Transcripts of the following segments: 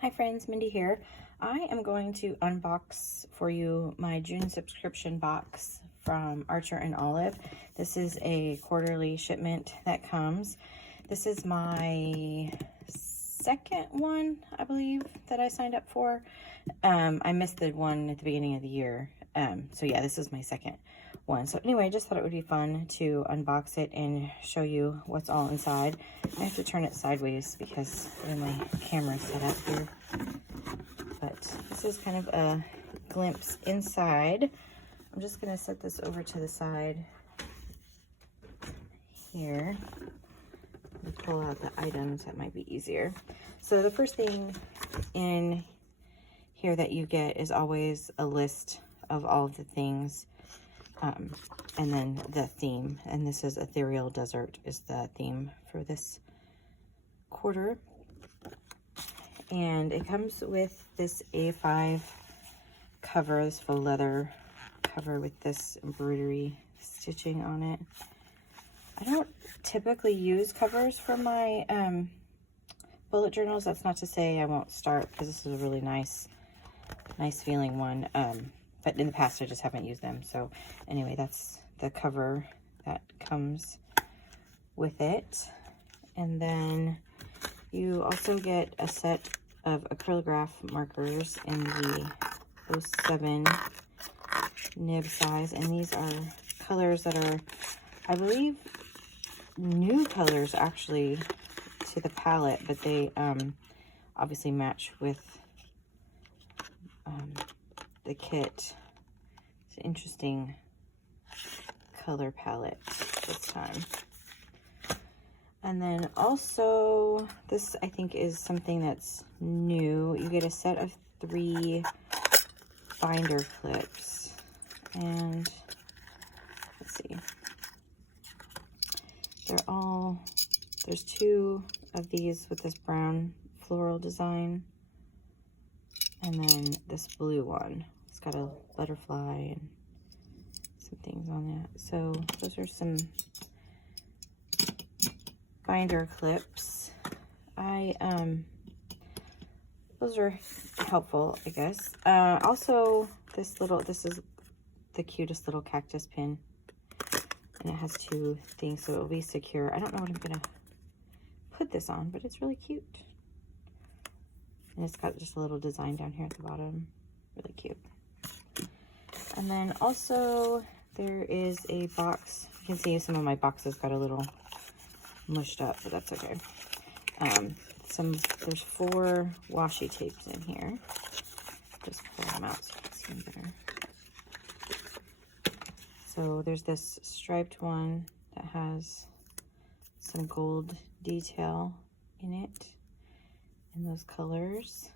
Hi friends, Mindy here. I am going to unbox for you my June subscription box from Archer and Olive. This is a quarterly shipment that comes. This is my second one, I believe, that I signed up for. I missed the one at the beginning of the year. So yeah, this is my second one. So anyway, I just thought it would be fun to unbox it and show you what's all inside. I have to turn it sideways because my camera's set up here. But this is kind of a glimpse inside. I'm just going to set this over to the side here. And pull out the items, that might be easier. So the first thing in here that you get is always a list of all of the things, and then the theme, and this is Ethereal Desert is the theme for this quarter. And it comes with this A5 cover, this faux leather cover with this embroidery stitching on it. I don't typically use covers for my bullet journals. That's not to say I won't start, because this is a really nice feeling one. But in the past I just haven't used them. So anyway, that's the cover that comes with it. And then you also get a set of acrylograph markers in the 07 nib size. And these are colors that are, I believe, new colors actually to the palette, but they obviously match with the kit. It's an interesting color palette this time. And then also, this I think is something that's new. You get a set of 3 binder clips. And let's see. There's 2 of these with this brown floral design. And then this blue one. It's got a butterfly and some things on that. So those are some binder clips. Those are helpful, I guess. Also, this is the cutest little cactus pin. And it has 2 things, so it will be secure. I don't know what I'm gonna put this on, but it's really cute. And it's got just a little design down here at the bottom. Really cute. And then also there is a box. You can see some of my boxes got a little mushed up, but that's okay. There's 4 washi tapes in here. Just pull them out so you can see them better. So there's this striped one that has some gold detail in it, in those colors.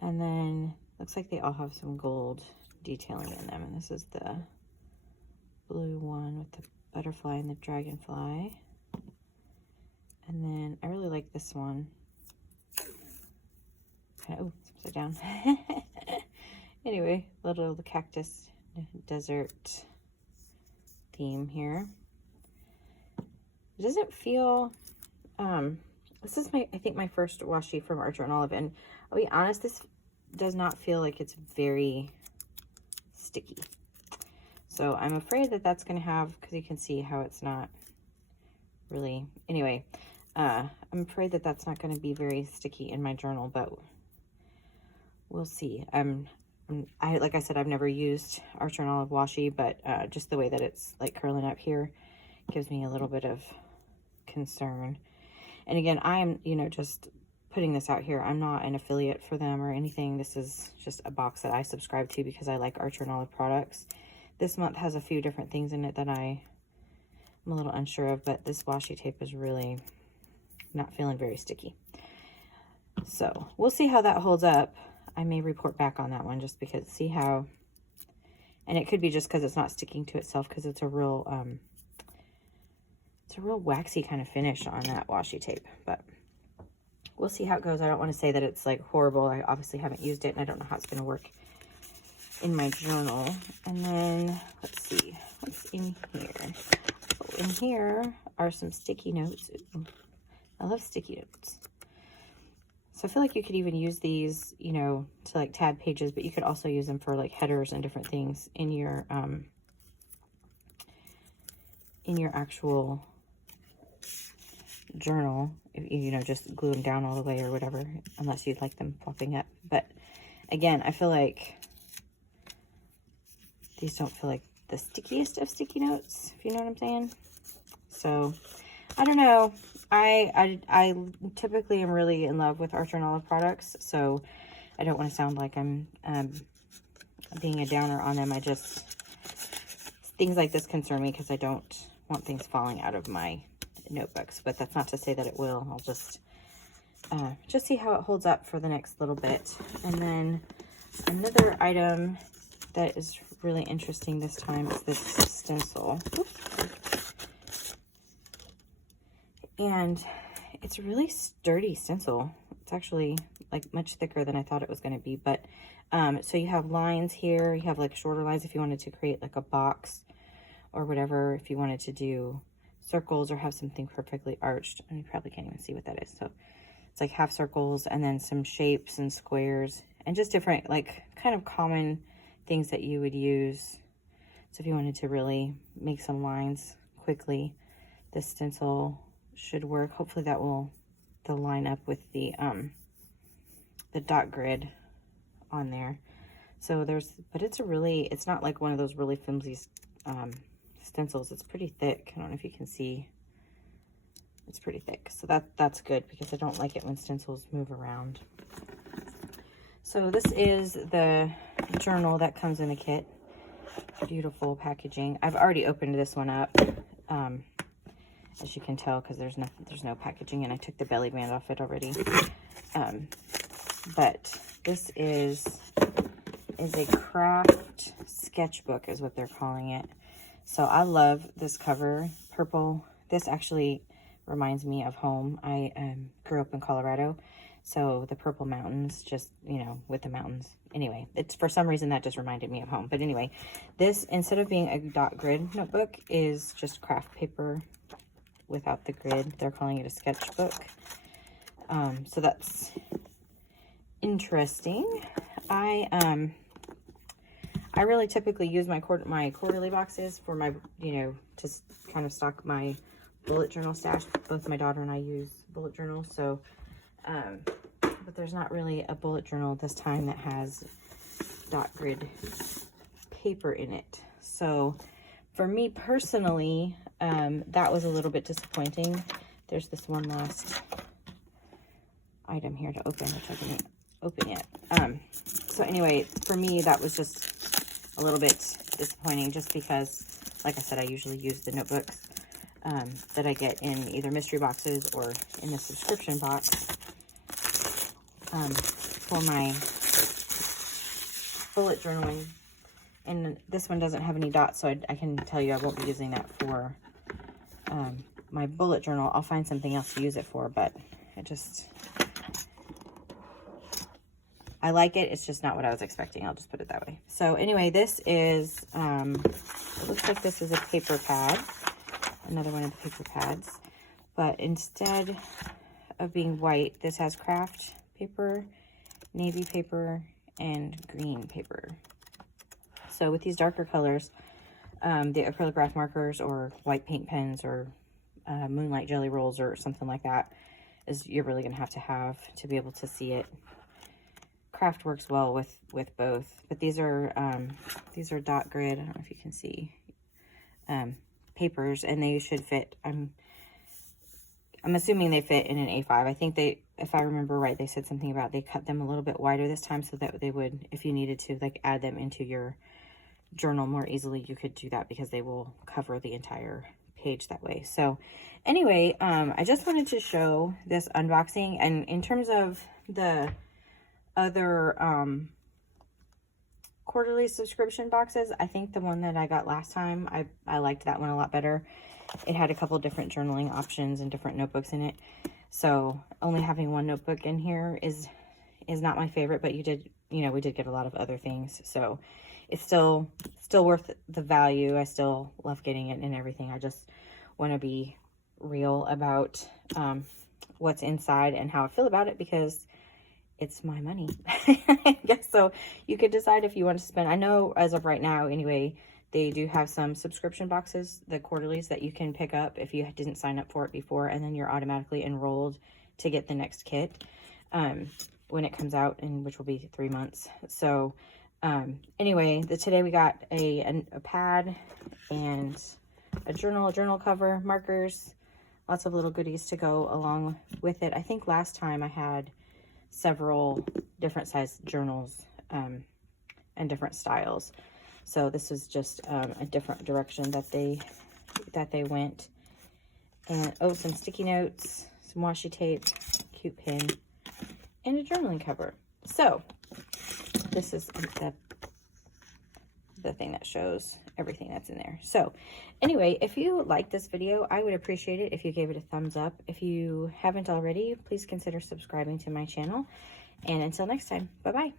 And then looks like they all have some gold detailing in them. And this is the blue one with the butterfly and the dragonfly. And then I really like this one. Oh, it's upside down. Anyway, the cactus desert theme here. It doesn't feel, this is I think my first washi from Archer and Olive, and I'll be honest, this does not feel like it's very sticky. So I'm afraid that that's going to have, because you can see how it's not really, anyway, I'm afraid that that's not going to be very sticky in my journal, but we'll see. Like I said, I've never used Archer and Olive washi, but just the way that it's like curling up here gives me a little bit of concern. And again, I am, just putting this out here. I'm not an affiliate for them or anything. This is just a box that I subscribe to because I like Archer and Olive products. This month has a few different things in it that I'm a little unsure of, but this washi tape is really not feeling very sticky. So we'll see how that holds up. I may report back on that one just because, see how, and it could be just because it's not sticking to itself, because it's a real waxy kind of finish on that washi tape, but we'll see how it goes. I don't want to say that it's like horrible. I obviously haven't used it and I don't know how it's going to work in my journal. And then let's see what's in here. So in here are some sticky notes. I love sticky notes. So I feel like you could even use these, you know, to like tab pages, but you could also use them for like headers and different things in your actual journal. If you know, just glue them down all the way or whatever, unless you'd like them popping up. But again, I feel like these don't feel like the stickiest of sticky notes, if you know what I'm saying. So I don't know. I typically am really in love with Archer and Olive products, so I don't want to sound like I'm being a downer on them. Things like this concern me because I don't want things falling out of my notebooks, but that's not to say that it will. I'll just see how it holds up for the next little bit. And then another item that is really interesting this time is this stencil. Oops. And it's a really sturdy stencil. It's actually like much thicker than I thought it was going to be. But so you have lines here. You have like shorter lines if you wanted to create like a box or whatever. If you wanted to do circles or have something perfectly arched. And you probably can't even see what that is. So it's like half circles and then some shapes and squares and just different like kind of common things that you would use. So if you wanted to really make some lines quickly, this stencil should work. Hopefully that will line up with the dot grid on there. So but it's not like one of those really flimsy stencils. It's pretty thick. I don't know if you can see. It's pretty thick. So that's good because I don't like it when stencils move around. So this is the journal that comes in the kit. Beautiful packaging. I've already opened this one up. As you can tell, because there's no packaging, and I took the belly band off it already. But this is a craft sketchbook, is what they're calling it. So I love this cover, purple. This actually reminds me of home. I grew up in Colorado, so the purple mountains, just, you know, with the mountains. Anyway, it's for some reason that just reminded me of home. But anyway, this, instead of being a dot grid notebook, is just craft paper without the grid. They're calling it a sketchbook. So that's interesting. I really typically use my quarterly boxes for my, you know, to kind of stock my bullet journal stash. Both my daughter and I use bullet journals. So, but there's not really a bullet journal this time that has dot grid paper in it. So for me personally, that was a little bit disappointing. There's this one last item here to open, which I didn't open yet. So anyway, for me, that was just a little bit disappointing just because, like I said, I usually use the notebooks that I get in either mystery boxes or in the subscription box for my bullet journaling. And this one doesn't have any dots, so I can tell you I won't be using that for my bullet journal. I'll find something else to use it for, but I like it. It's just not what I was expecting. I'll just put it that way. So anyway, this is, it looks like this is a paper pad, another one of the paper pads, but instead of being white, this has craft paper, navy paper, and green paper. So with these darker colors, the acrylograph markers or white paint pens or moonlight jelly rolls or something like that you're really going to have to be able to see it. Craft works well with both, but these are dot grid. I don't know if you can see papers, and they should fit. I'm assuming they fit in an A5. I think if I remember right, they said something about they cut them a little bit wider this time so that they would, if you needed to, like add them into your journal more easily, you could do that because they will cover the entire page that way. So anyway, I just wanted to show this unboxing, and in terms of the other quarterly subscription boxes, I think the one that I got last time, I liked that one a lot better. It had a couple different journaling options and different notebooks in it. So only having one notebook in here is not my favorite, but we did get a lot of other things. So it's still worth the value. I still love getting it and everything. I just want to be real about what's inside and how I feel about it, because it's my money. I guess so. You could decide if you want to spend. I know as of right now, anyway, they do have some subscription boxes, the quarterlies that you can pick up if you didn't sign up for it before, and then you're automatically enrolled to get the next kit when it comes out, and which will be 3 months. So anyway, today we got a pad and a journal cover, markers, lots of little goodies to go along with it. I think last time I had several different size journals and different styles. So this is just a different direction that they went. And oh, some sticky notes, some washi tape, cute pin, and a journaling cover. So this is the thing that shows everything that's in there. So anyway, if you like this video, I would appreciate it if you gave it a thumbs up. If you haven't already, please consider subscribing to my channel. And until next time, bye-bye.